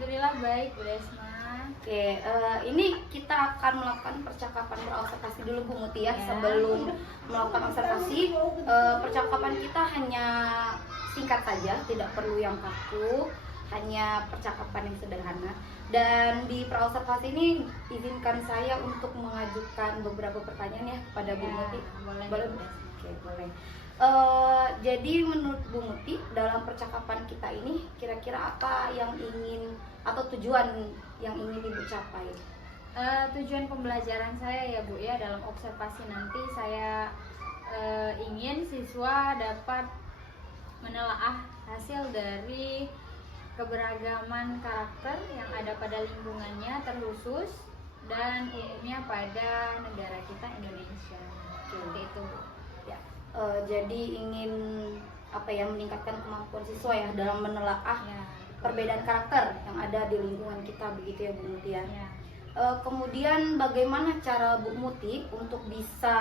Alhamdulillah baik, Bu Desma. Oke, ini kita akan melakukan percakapan berobservasi dulu Bu Muti ya. Sebelum melakukan observasi, percakapan kita hanya singkat saja, tidak perlu yang kaku, hanya percakapan yang sederhana. Dan di praobservasi ini izinkan saya untuk mengajukan beberapa pertanyaan ya kepada Bu Muti. Boleh. Boleh Bu? Oke, boleh. Jadi menurut Bu Muti dalam percakapan kita ini kira-kira apa yang ingin atau tujuan yang ingin Ibu capai? Tujuan pembelajaran saya ya Bu ya, dalam observasi nanti saya ingin siswa dapat menelaah hasil dari keberagaman karakter yang ada pada lingkungannya terkhusus dan umumnya pada negara kita Indonesia. Seperti itu. Ya, jadi ingin meningkatkan kemampuan siswa ya dalam menelaah perbedaan karakter yang ada di lingkungan kita, begitu ya Bu Muti ya. Kemudian bagaimana cara Bu Muti untuk bisa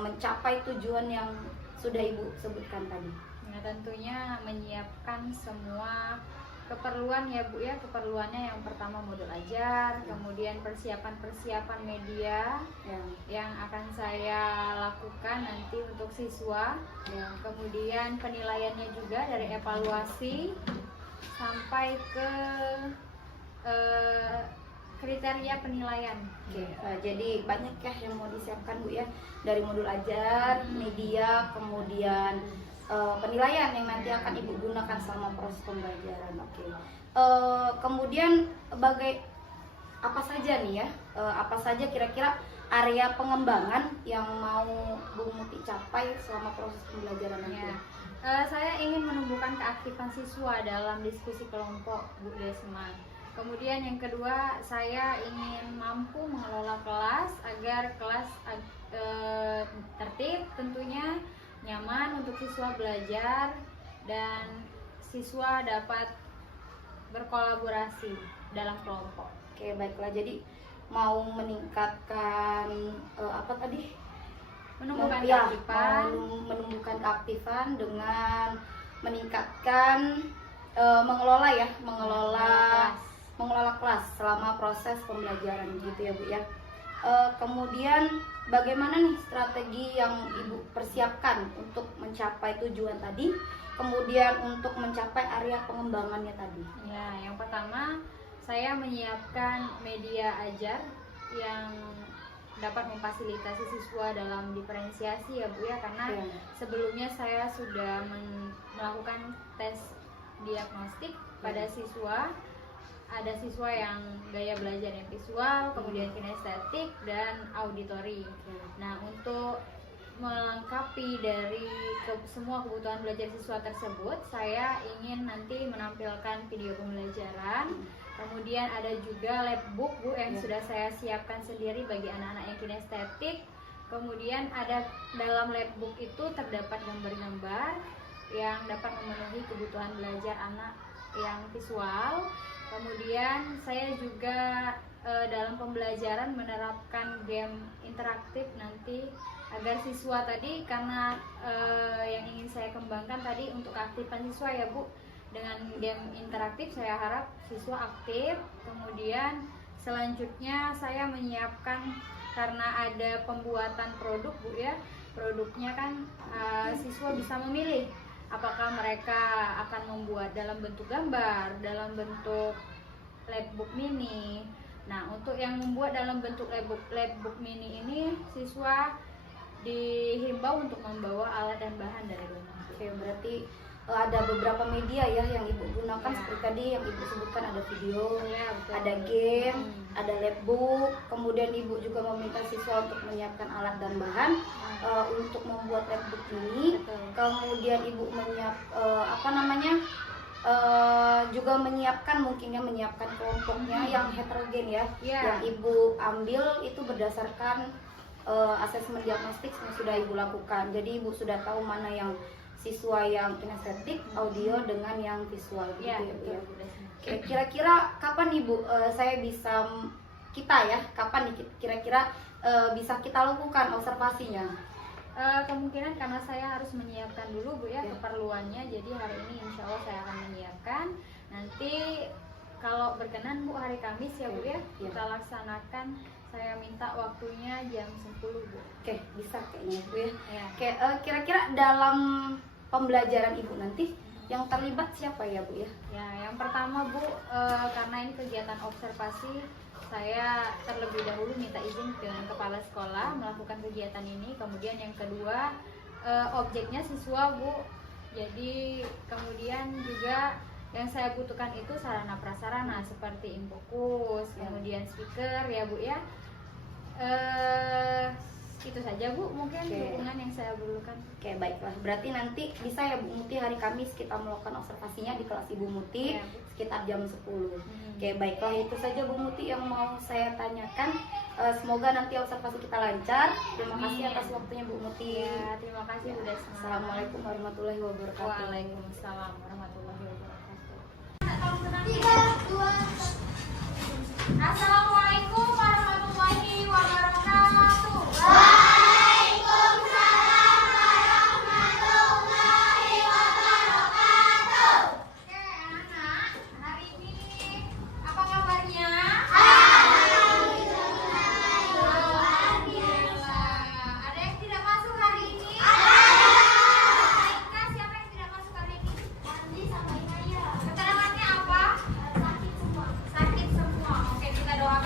mencapai tujuan yang sudah Ibu sebutkan tadi? Nah, tentunya menyiapkan semua keperluan ya Bu ya. Keperluannya yang pertama modul ajar, kemudian persiapan media yang akan saya lakukan nanti untuk siswa, kemudian penilaiannya juga dari evaluasi sampai ke kriteria penilaian. Jadi banyak ya yang mau disiapkan Bu ya, dari modul ajar, media, kemudian penilaian yang nanti akan Ibu gunakan selama proses pembelajaran. Kemudian apa saja nih ya, apa saja kira-kira area pengembangan yang mau Bu Muti capai selama proses pembelajaran nanti? Saya ingin menumbuhkan keaktifan siswa dalam diskusi kelompok Bu Desma. Kemudian yang kedua, saya ingin mampu mengelola kelas agar kelas tertib, tentunya nyaman untuk siswa belajar dan siswa dapat berkolaborasi dalam kelompok. Oke, baiklah. Jadi mau meningkatkan Menumbuhkan keaktifan. Menumbuhkan keaktifan dengan meningkatkan mengelola kelas selama proses pembelajaran gitu ya Bu ya. Kemudian bagaimana nih strategi yang Ibu persiapkan untuk mencapai tujuan tadi, kemudian untuk mencapai area pengembangannya tadi? Ya, yang pertama saya menyiapkan media ajar yang dapat memfasilitasi siswa dalam diferensiasi ya Bu ya, karena sebelumnya saya sudah melakukan tes diagnostik pada siswa. Ada siswa yang gaya belajar yang visual, kemudian kinestetik dan auditori. Nah, untuk melengkapi dari semua kebutuhan belajar siswa tersebut, saya ingin nanti menampilkan video pembelajaran. Kemudian ada juga labbook Bu yang sudah saya siapkan sendiri bagi anak-anak yang kinestetik. Kemudian ada dalam labbook itu terdapat gambar-gambar yang dapat memenuhi kebutuhan belajar anak yang visual. Kemudian saya juga dalam pembelajaran menerapkan game interaktif nanti agar siswa tadi, karena yang ingin saya kembangkan tadi untuk keaktifan siswa ya Bu, dengan game interaktif saya harap siswa aktif. Kemudian selanjutnya saya menyiapkan, karena ada pembuatan produk Bu ya, produknya kan siswa bisa memilih apakah mereka akan membuat dalam bentuk gambar, dalam bentuk labbook mini. Nah, untuk yang membuat dalam bentuk labbook mini ini, siswa dihimbau untuk membawa alat dan bahan dari rumah. Oke, berarti ada beberapa media ya yang Ibu gunakan, seperti tadi yang Ibu sebutkan, ada video, ada game, ada labbook. Kemudian Ibu juga meminta siswa untuk menyiapkan alat dan bahan untuk membuat labbook ini. Kemudian Ibu juga menyiapkan kelompoknya yang heterogen ya, yang Ibu ambil itu berdasarkan asesmen diagnostik yang sudah Ibu lakukan. Jadi Ibu sudah tahu mana yang siswa yang kinestetik, audio dengan yang visual gitu ya. Oke, kira-kira kapan Ibu kapan nih kira-kira bisa kita lakukan observasinya? Kemungkinan karena saya harus menyiapkan dulu Bu ya keperluannya, jadi hari ini insya Allah saya akan menyiapkan. Nanti kalau berkenan Bu hari Kamis ya Bu ya, Iya. kita laksanakan. Saya minta waktunya jam 10 Bu. Oke, bisa kayaknya Bu ya. Ya. Oke, kira-kira dalam pembelajaran Ibu nanti yang terlibat siapa ya Bu ya? Ya, yang pertama Bu, karena ini kegiatan observasi, saya terlebih dahulu minta izin dengan kepala sekolah melakukan kegiatan ini. Kemudian yang kedua, objeknya siswa Bu. Jadi kemudian juga yang saya butuhkan itu sarana prasarana seperti infokus, Ya. kemudian speaker ya Bu ya. Itu saja Bu mungkin Oke. dukungan yang saya perlukan. Oke, baiklah. Berarti nanti bisa ya Bu Muti hari Kamis kita melakukan observasinya di kelas Ibu Muti Ya, Bu. sekitar jam 10. Hmm. Oke, baiklah, itu saja Bu Muti yang mau saya tanyakan. Semoga nanti observasi kita lancar. Terima kasih Amin. atas waktunya Bu Muti. Ya, terima kasih Bu Desma. Assalamualaikum warahmatullahi wabarakatuh. Waalaikumsalam warahmatullahi wabarakatuh. Assalamualaikum warahmatullahi wabarakatuh. Oke, anak-anak, hari ini apa kabarnya? Alhamdulillah. Ada yang tidak masuk hari ini? Ada. Siapa yang tidak masuk hari ini? Keterangannya apa? Sakit semua. Oke, kita doakan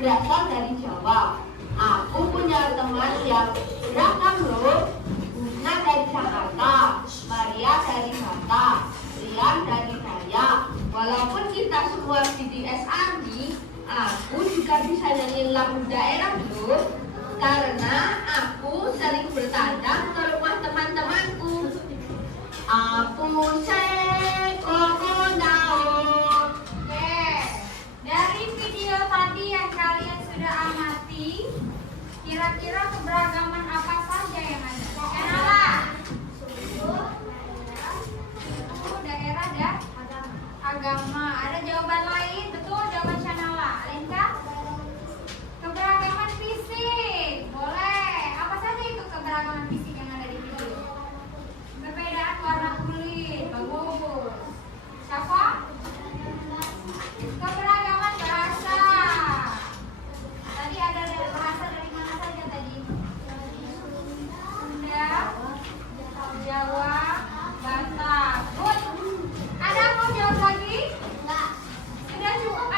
berasal dari Jawa. Aku punya teman yang beragam loh. Busna dari Jakarta, Maria dari Batak, Rian dari Dayak. Walaupun kita semua BDS Army, aku juga bisa nyanyi lagu daerah loh. Karena aku sering bertandang ke rumah teman-temanku. Aku sekolah. Oke, dari video tadi yang kalian sudah amati, kira-kira keberagaman apa saja yang ada? Kenalah. Suku, daerah, dan agama. Ada jawaban lain? Betul, jawaban Shanala. Alinka? Keberagaman fisik. Boleh. Apa saja itu keberagaman fisik yang ada di video? Perbedaan warna kulit. Bagus. Siapa? Keberagaman bahasa. Tadi ada bahasa dari mana saja tadi? Sunda, Jawa, Batak. Good. Ada mau jawab lagi? Enggak. Sudah cukup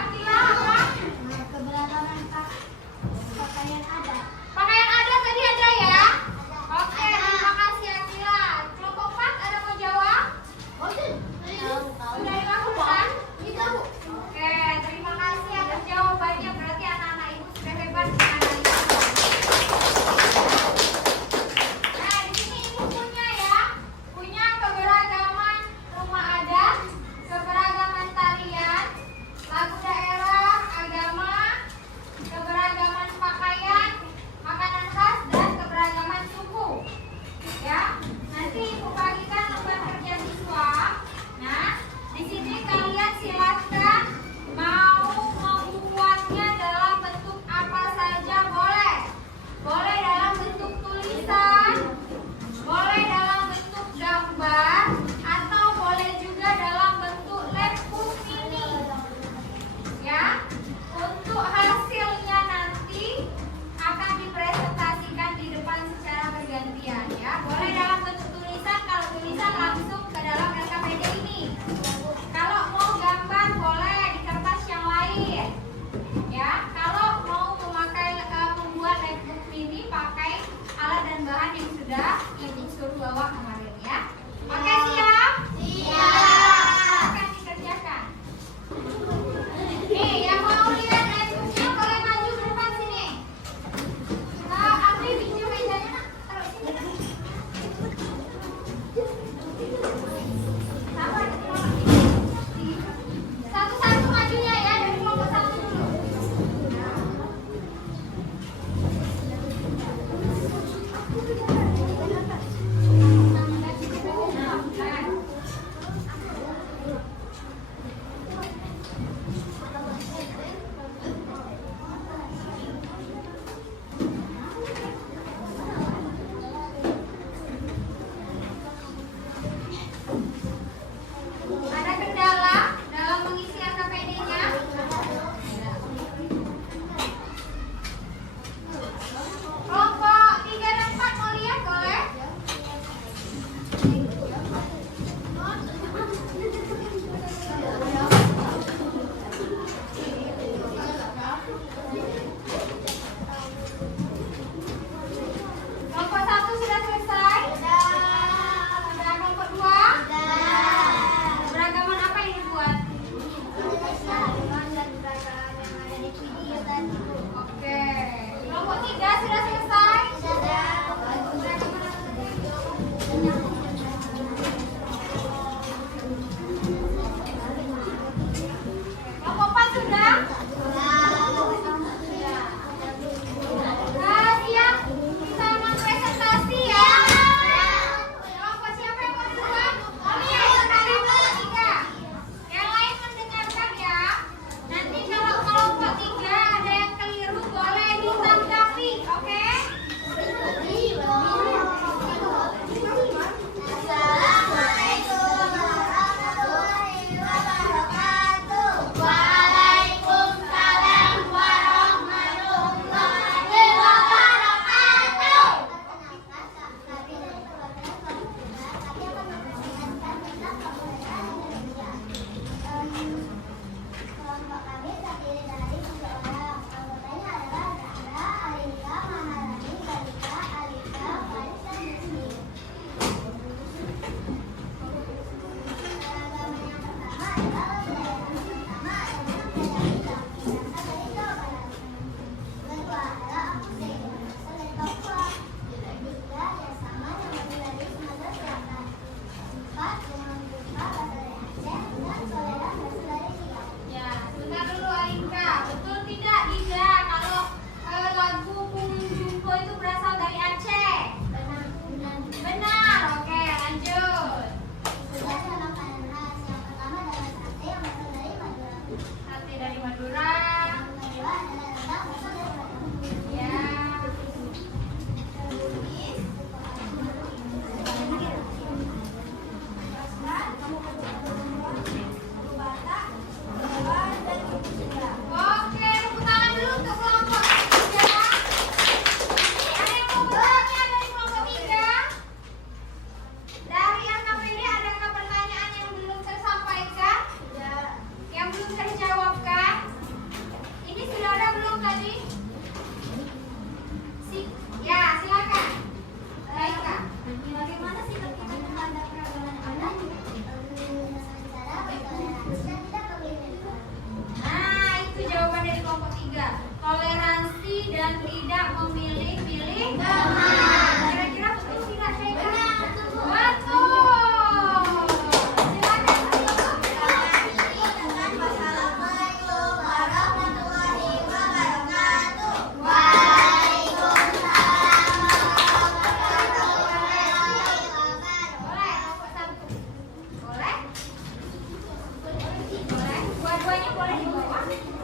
Assalamualaikum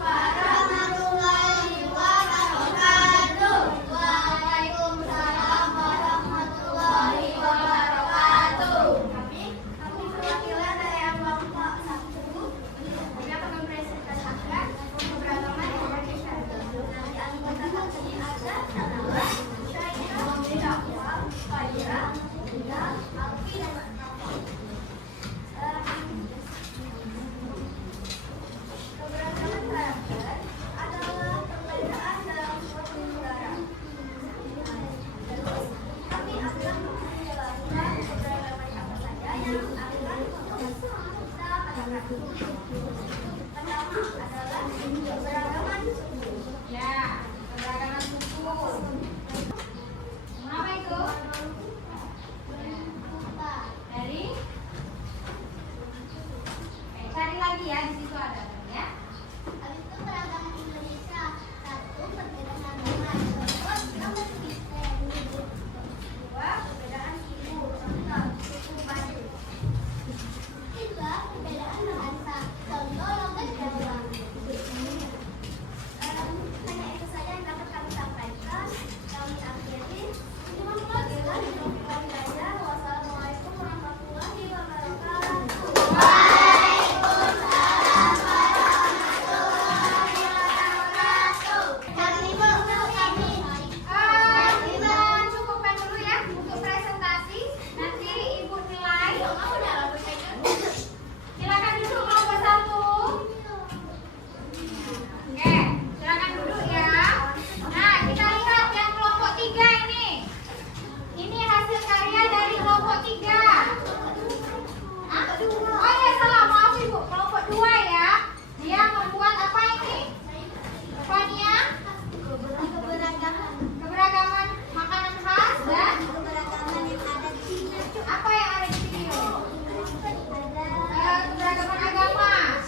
warahmatullahi wabarakatuh. Waalaikumsalam warahmatullahi wabarakatuh. Kami perwakilan dari kelompok 1 yang akan mempresentasikan keberagaman Indonesia. Dari anggota kami ada Salawat, Syairah, Dakwah, Fajrah, Ida, Alfi, dan Rafa. Keberagaman karakter adalah perbedaan dalam suatu negara. Terus, kami akan menjelaskan keberagaman apa saja yang akan kita katakan. Pertama adalah keberagaman suku. Ya, keberagaman suku. Apa itu? Dari? Cari lagi ya, di situ ada ya. Habis itu keragaman Indonesia. 1. Perbedaan agama. Contoh, nama Kristen. 2. Perbedaan suku. Contoh, suku Baduy. 3. Perbedaan bahasa. Contoh, logat Jawa. Hanya itu saja yang dapat kami sampaikan. Kami akhiri. Terima kasih. Wassalamualaikum warahmatullahi wabarakatuh. Kita cukupkan dulu ya untuk presentasi. Nanti ibu nilai. Silakan duduk kelompok 1. Oke, silakan duduk ya. Nah, kita lihat yang kelompok 3 ini. Ini hasil karya dari kelompok 3. Oh ya, salah, maaf ibu. Kelompok 2 ya. Dia membuat apa ini? Fania? Keberagaman makanan khas dan Keberagaman yang ada di sini. apa yang ada di sini? Keberagaman agama.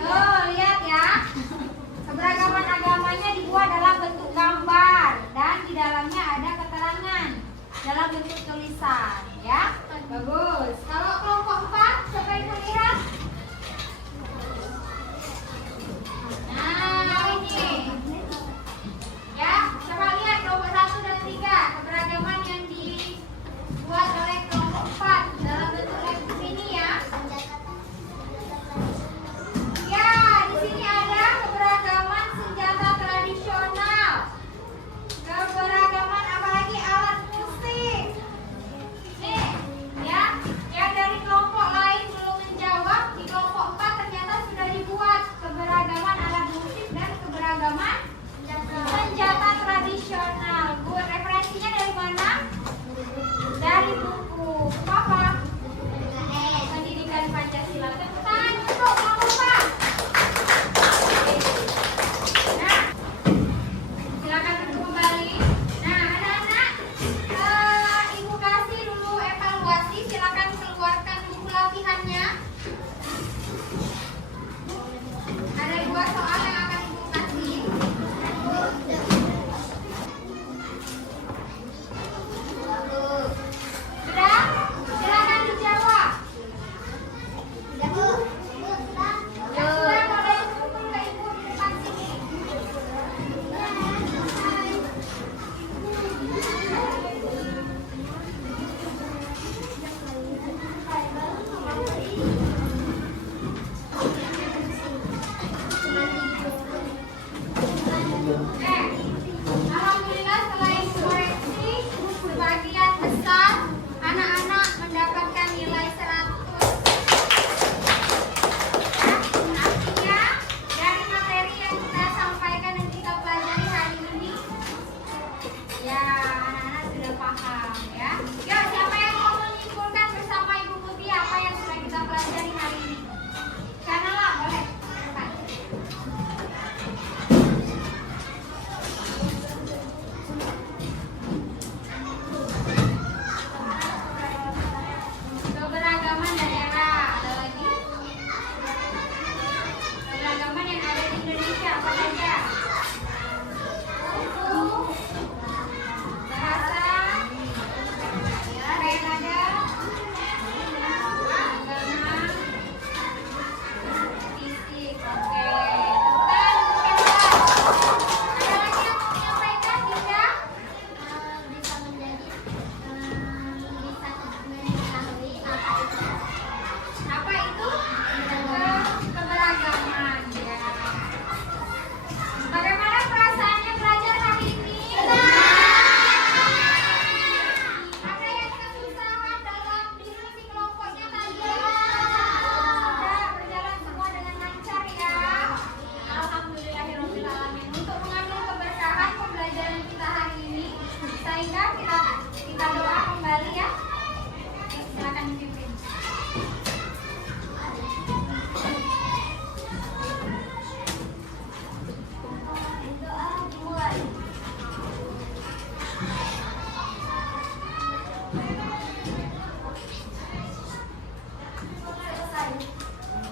Oh, lihat ya. Keberagaman agamanya dibuat dalam bentuk gambar dan di dalamnya ada keterangan dalam bentuk tulisan, ya. Bagus. Kalau kelompok 4, siapa yang melihat? Nah, ini. Ya, coba lihat kelompok 1 dan 3. Keberagaman yang dibuat oleh kelompok 4 dalam bentuk lempar ini ya. Ya, di sini ada keberagaman senjata tradisional. Keberagaman apalagi alat musik. Nih, ya, yang dari kelompok lain belum menjawab. kita doa kembali ya. Silakan dipimpin.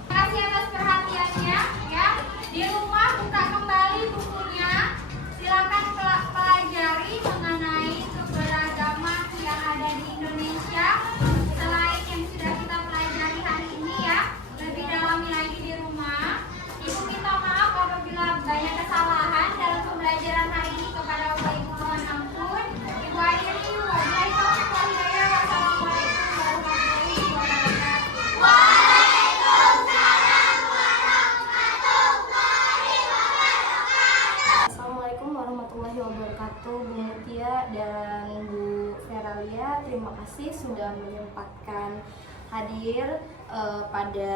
Terima kasih atas perhatiannya ya. Di rumah buka kembali bukunya. Silakan pelajari mengenai keberagaman yang ada di Indonesia. Selain yang sudah kita pelajari hari ini ya, lebih dalami lagi di rumah. Ibu minta maaf apabila banyak kesalahan dalam pembelajaran hari ini kepada Bapak Ibu, mohon ampun. Ibu akhiri wabillahi taufiq wal hidayah. Wassalamualaikum warahmatullahi wabarakatuh. Assalamualaikum warahmatullahi wabarakatuh, Bu Mutia dan Bu Feralia. Terima kasih sudah menyempatkan hadir pada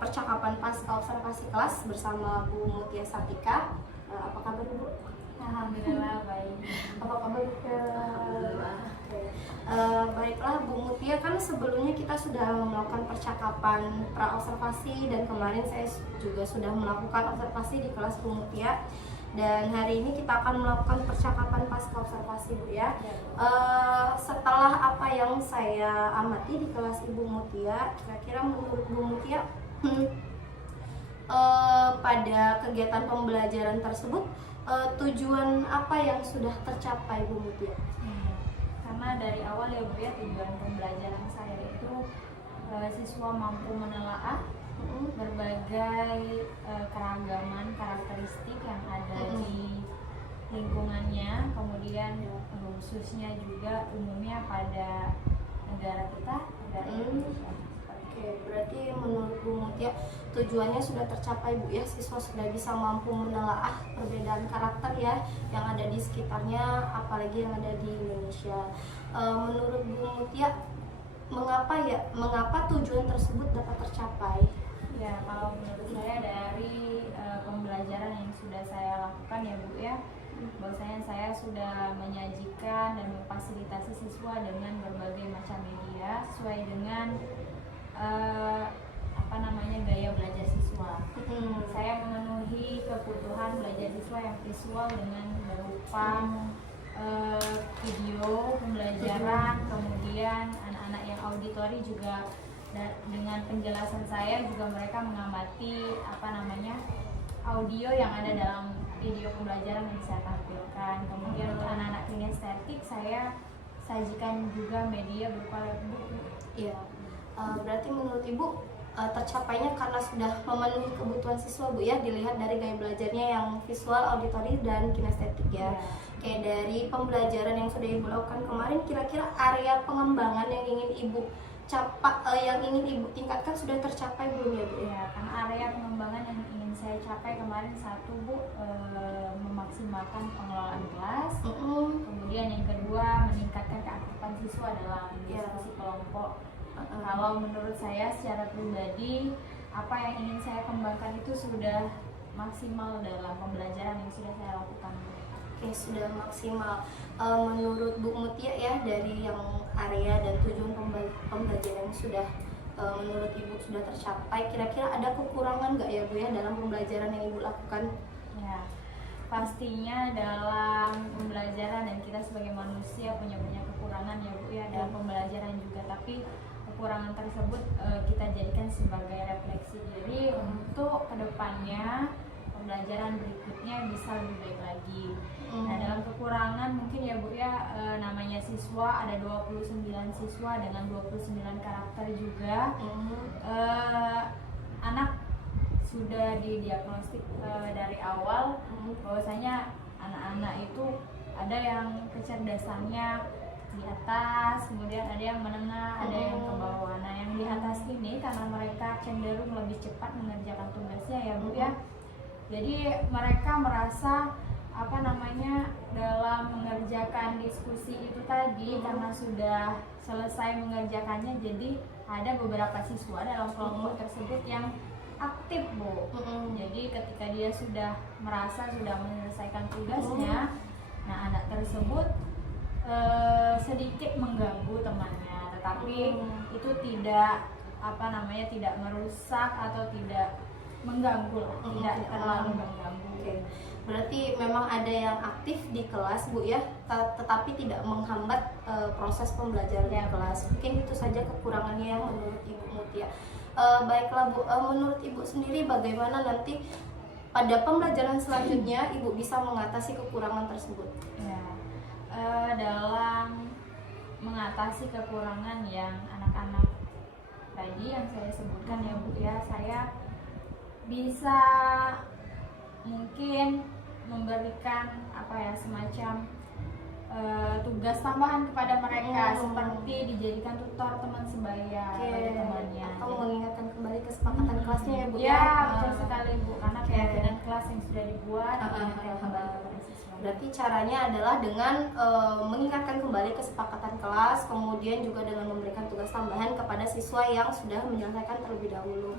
percakapan pasca observasi kelas bersama Bu Mutia Sartika. Apa kabar Bu? Alhamdulillah baik. Apa kabar Bu Fera? Baiklah Bu Mutia, kan sebelumnya kita sudah melakukan percakapan pra observasi dan kemarin saya juga sudah melakukan observasi di kelas Bu Mutia. Dan hari ini kita akan melakukan percakapan pasca observasi Bu ya. Setelah apa yang saya amati di kelas Ibu Mutia, kira-kira menurut Bu Mutia pada kegiatan pembelajaran tersebut tujuan apa yang sudah tercapai Bu Mutia? Karena dari awal ya Bu ya, tujuan pembelajaran saya itu siswa mampu menelaah berbagai keragaman karakteristik yang ada di lingkungannya, kemudian khususnya juga umumnya pada negara kita, negara Indonesia. Oke, berarti menurut Bu Mutia tujuannya sudah tercapai Bu ya, siswa sudah bisa mampu menelaah perbedaan karakter ya yang ada di sekitarnya, apalagi yang ada di Indonesia. Menurut Bu Mutia, mengapa tujuan tersebut dapat tercapai? Ya, kalau menurut saya dari pembelajaran yang sudah saya lakukan ya Bu ya, bahwasanya saya sudah menyajikan dan memfasilitasi siswa dengan berbagai macam media sesuai dengan gaya belajar siswa. Saya memenuhi kebutuhan belajar siswa yang visual dengan berupa video pembelajaran, kemudian anak-anak yang auditori juga dengan penjelasan saya juga mereka mengamati audio yang ada dalam video pembelajaran yang saya tampilkan. Kemudian untuk anak-anak kinestetik saya sajikan juga media berupa buku. Iya. Berarti menurut Ibu tercapainya karena sudah memenuhi kebutuhan siswa Bu ya, dilihat dari gaya belajarnya yang visual, auditori, dan kinestetik ya. Kayak dari pembelajaran yang sudah Ibu lakukan kemarin, kira-kira area pengembangan yang ingin Ibu tingkatkan sudah tercapai belum ya Bu? Ya, karena area pengembangan yang ingin saya capai kemarin satu Bu, memaksimalkan pengelolaan kelas. Kemudian yang kedua meningkatkan keaktifan siswa dalam diskusi kelompok. Kalau menurut saya secara pribadi, apa yang ingin saya kembangkan itu sudah maksimal dalam pembelajaran yang sudah saya lakukan. Oke, sudah maksimal. Menurut Bu Mutia ya, dari yang area dan tujuan pembelajaran yang sudah menurut Ibu sudah tercapai, kira-kira ada kekurangan nggak ya Bu ya dalam pembelajaran yang Ibu lakukan? Ya, pastinya dalam pembelajaran, dan kita sebagai manusia punya banyak kekurangan ya Bu ya dalam pembelajaran juga, tapi kekurangan tersebut kita jadikan sebagai refleksi diri untuk kedepannya pembelajaran berikutnya bisa lebih baik lagi. Nah, dalam kekurangan mungkin ya Bu ya, namanya siswa ada 29 siswa dengan 29 karakter juga. Anak sudah didiagnostik dari awal bahwasanya anak-anak itu ada yang kecerdasannya di atas, kemudian ada yang menengah, ada yang ke bawah. Nah, yang di atas ini karena mereka cenderung lebih cepat mengerjakan tugasnya ya Bu ya. Jadi mereka merasa dalam mengerjakan diskusi itu tadi karena sudah selesai mengerjakannya, jadi ada beberapa siswa dalam kelompok tersebut yang aktif Bu. Jadi ketika dia sudah merasa sudah menyelesaikan tugasnya, nah anak tersebut sedikit mengganggu temannya, tetapi itu tidak tidak merusak atau tidak mengganggu lah, tidak terlalu mengganggu. Oke. Berarti memang ada yang aktif di kelas Bu ya, tetapi tidak menghambat proses pembelajaran di kelas. Mungkin itu saja kekurangannya yang menurut Ibu Mutia. Baiklah Bu, menurut Ibu sendiri bagaimana nanti pada pembelajaran selanjutnya Ibu bisa mengatasi kekurangan tersebut? Ya, dalam mengatasi kekurangan yang anak-anak tadi yang saya sebutkan ya Bu ya, saya bisa mungkin memberikan semacam tugas tambahan kepada mereka, seperti dijadikan tutor teman sebaya bagi temannya, atau mengingatkan kembali kesepakatan kelasnya ya Bu ya. Betul sekali Bu, karena keyakinan kelas yang sudah dibuat kembali kepada siswa. Berarti caranya adalah dengan mengingatkan kembali kesepakatan kelas, kemudian juga dengan memberikan tugas tambahan kepada siswa yang sudah menyelesaikan terlebih dahulu.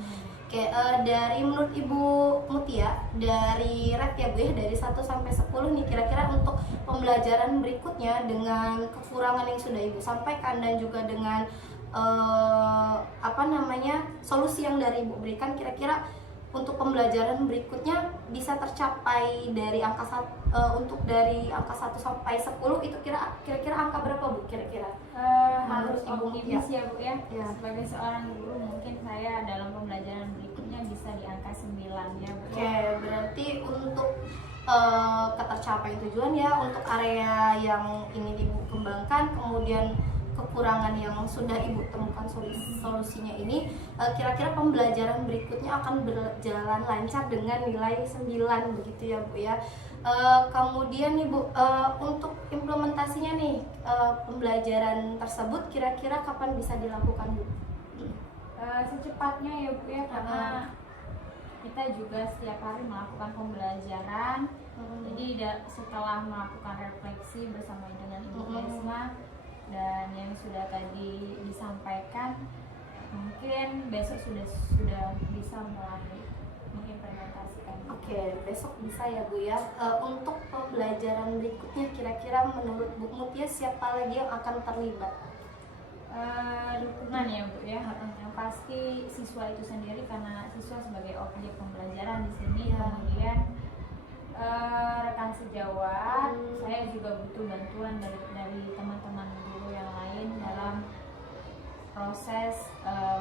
Oke, dari menurut Ibu Mutia, dari rate ya Bu ya, dari 1 sampai 10 nih, kira-kira untuk pembelajaran berikutnya dengan kekurangan yang sudah Ibu sampaikan dan juga dengan solusi yang dari Ibu berikan, kira-kira untuk pembelajaran berikutnya bisa tercapai dari untuk dari angka 1 sampai 10 itu kira-kira angka berapa Bu kira-kira? Harus Ibu optimis ya Bu ya. Ya. Sebagai seorang guru mungkin saya dalam pembelajaran berikutnya bisa di angka 9 ya Bu. Oke, berarti untuk ketercapaian tujuan ya, untuk area yang ingin Ibu kembangkan, kemudian kekurangan yang sudah Ibu temukan solusinya ini, kira-kira pembelajaran berikutnya akan berjalan lancar dengan nilai 9 begitu ya Bu ya. Kemudian Ibu, untuk implementasinya nih, pembelajaran tersebut kira-kira kapan bisa dilakukan Bu? Secepatnya ya Bu ya, karena kita juga setiap hari melakukan pembelajaran. Jadi setelah melakukan refleksi bersama dengan Ibu Esma dan yang sudah tadi disampaikan, mungkin besok sudah bisa mulai mengimplementasikan. Oke, besok bisa ya Bu ya. Untuk pembelajaran berikutnya kira-kira menurut Bu Mutia siapa lagi yang akan terlibat? Dukungan ya Bu ya, yang pasti siswa itu sendiri, karena siswa sebagai objek pembelajaran di sini. Kemudian rekan sejawat, saya juga butuh bantuan dari teman-teman guru yang lain dalam proses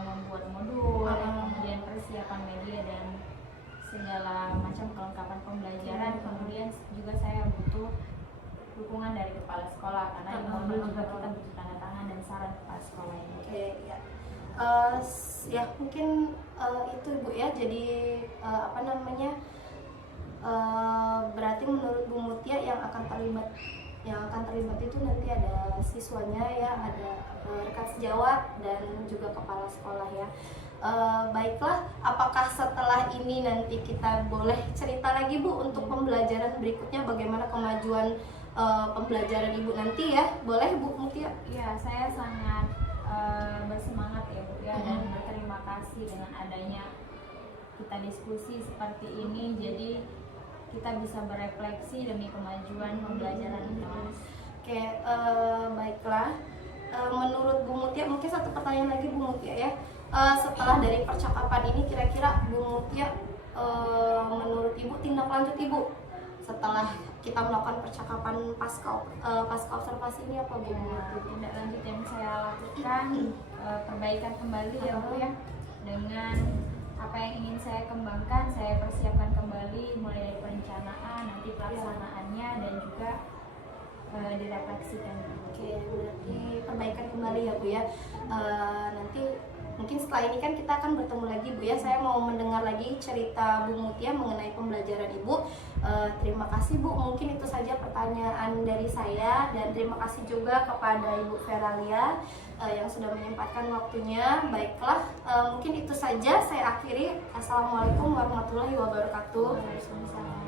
membuat modul, kemudian persiapan media dan segala macam kelengkapan pembelajaran. Kemudian juga saya butuh dukungan dari kepala sekolah, karena di modul juga kita butuh tanda tangan dan saran kepala sekolah ini. Oke, ya. Ya mungkin itu Bu ya. Jadi berarti menurut Bu Mutia yang akan terlibat itu nanti ada siswanya ya, ada rekan sejawat dan juga kepala sekolah ya. Baiklah, apakah setelah ini nanti kita boleh cerita lagi Bu untuk pembelajaran berikutnya, bagaimana kemajuan pembelajaran Ibu nanti ya? Boleh Bu Mutia? Ya, saya sangat bersemangat ya Bu ya, dan berterima kasih dengan adanya kita diskusi seperti ini. Jadi kita bisa berefleksi demi kemajuan pembelajaran kelas. Oke, baiklah. Menurut Bu Mutia, mungkin satu pertanyaan lagi Bu Mutia ya. Setelah dari percakapan ini, kira-kira Bu Mutia, menurut Ibu tindak lanjut Ibu setelah kita melakukan percakapan pasca observasi ini apa Bu? Tindak lanjut yang saya lakukan, perbaikan kembali ya Bu ya, dengan apa yang ingin saya kembangkan, saya persiapkan kembali mulai dari perencanaan, nanti pelaksanaannya dan juga direfleksikan. Oke, berarti perbaikan kembali ya Bu ya. Nanti mungkin setelah ini kan kita akan bertemu lagi Bu ya. Saya mau mendengar lagi cerita Bu Mutia mengenai pembelajaran Ibu. Terima kasih Bu, mungkin itu saja pertanyaan dari saya, dan terima kasih juga kepada Ibu Veralia yang sudah menyempatkan waktunya. Baiklah, mungkin itu saja saya akhiri. Assalamualaikum warahmatullahi wabarakatuh. Waalaikumsalam.